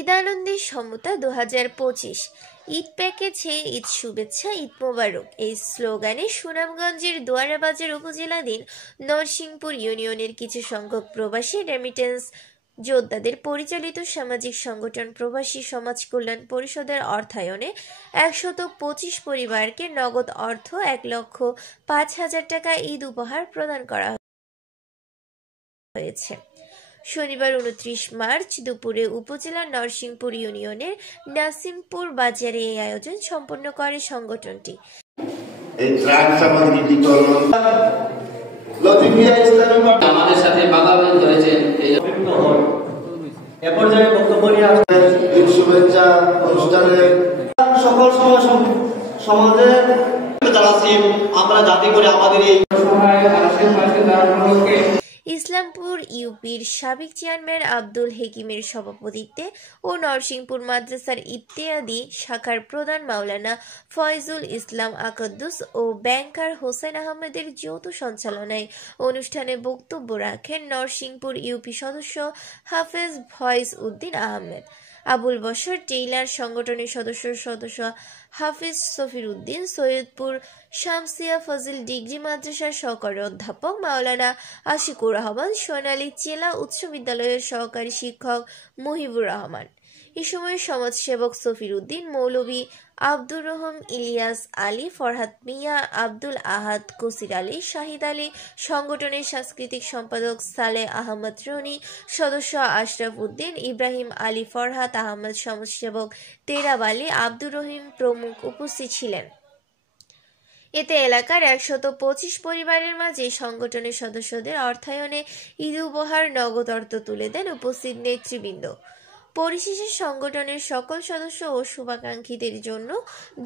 ঈদানন্দে সমতা 2025 ঈদ প্যাকেজে ঈদ শুভেচ্ছা, ঈদ মোবারক এই স্লোগানে সুনামগঞ্জের দোয়ারাবাজার উপজেলাধীন নরসিংপুর ইউনিয়নের কিছু সংখ্যক প্রবাসী রেমিটেন্স যোদ্ধাদের পরিচালিত সামাজিক সংগঠন প্রবাসী সমাজ কল্যাণ পরিষদের অর্থায়নে 125 পরিবারকে নগদ অর্থ 1,05,000 টাকা ঈদ উপহার প্রদান করা হয়েছে। শনিবার 29 মার্চ দুপুরে উপজেলার নরসিংপুর ইউনিয়নের নাসিমপুর বাজারে এই আয়োজন সম্পন্ন করে সংগঠনটি। আমাদের সাথে বাধাবিঘ্ন হয়েছে এ পর্যায়ে বক্তব্য নিয়ে আসছেন শুভেচ্ছা অনুষ্ঠানে সকল সমাজের জানাচ্ছি আমরা যাতে করে আমাদের এই ইসলামপুর ইউপির সাবেক চেয়ারম্যান আব্দুল হেকিমের সভাপতিত্বে ও নরসিংপুর মাদ্রাসার ইত্তেয়াদি শাখার প্রধান মাওলানা ফয়জুল ইসলাম আকাদ্দুস ও ব্যাংকার হোসেন আহমেদের যৌথ সঞ্চালনায় অনুষ্ঠানে বক্তব্য রাখেন নরসিংপুর ইউপি সদস্য হাফেজ ফয়েজ উদ্দিন আহমেদ, আবুল বশর টেইলার সংগঠনের সদস্য হাফিজ সফির উদ্দিন, সৈয়দপুর শামসিয়া ফজিল ডিগ্রি মাদ্রাসার সহকারী অধ্যাপক মাওলানা আশিকুর রহমান, সোনালী জেলা উচ্চ বিদ্যালয়ের সহকারী শিক্ষক মুহিবুর রহমান। এ সময় সমাজসেবক সফির উদ্দিন, মৌলভী আব্দুর রহম, ইলিয়াস আলী, ফরহাদ মিয়া, আব্দুল আহাদ, কসির আলী, শাহিদ আলী, সংগঠনের সাংস্কৃতিক সম্পাদক সালেহ আহমদ রনি, সদস্য আশরাফ উদ্দিন, ইব্রাহিম আলী, ফরহাদ আহমদ, সমাজসেবক তেরাব আলী, আব্দুর রহিম প্রমুখ উপস্থিত ছিলেন। এতে এলাকার 125 পরিবারের মাঝে সংগঠনের সদস্যদের অর্থায়নে ঈদ উপহার নগদ অর্থ তুলে দেন উপস্থিত নেতৃবৃন্দ। পরিশেষে সংগঠনের সকল সদস্য ও শুভাকাঙ্ক্ষীদের জন্য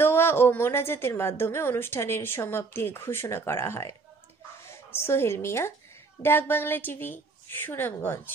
দোয়া ও মোনাজাতের মাধ্যমে অনুষ্ঠানের সমাপ্তি ঘোষণা করা হয়। সোহেল মিয়া, ডাক বাংলা টিভি, সুনামগঞ্জ।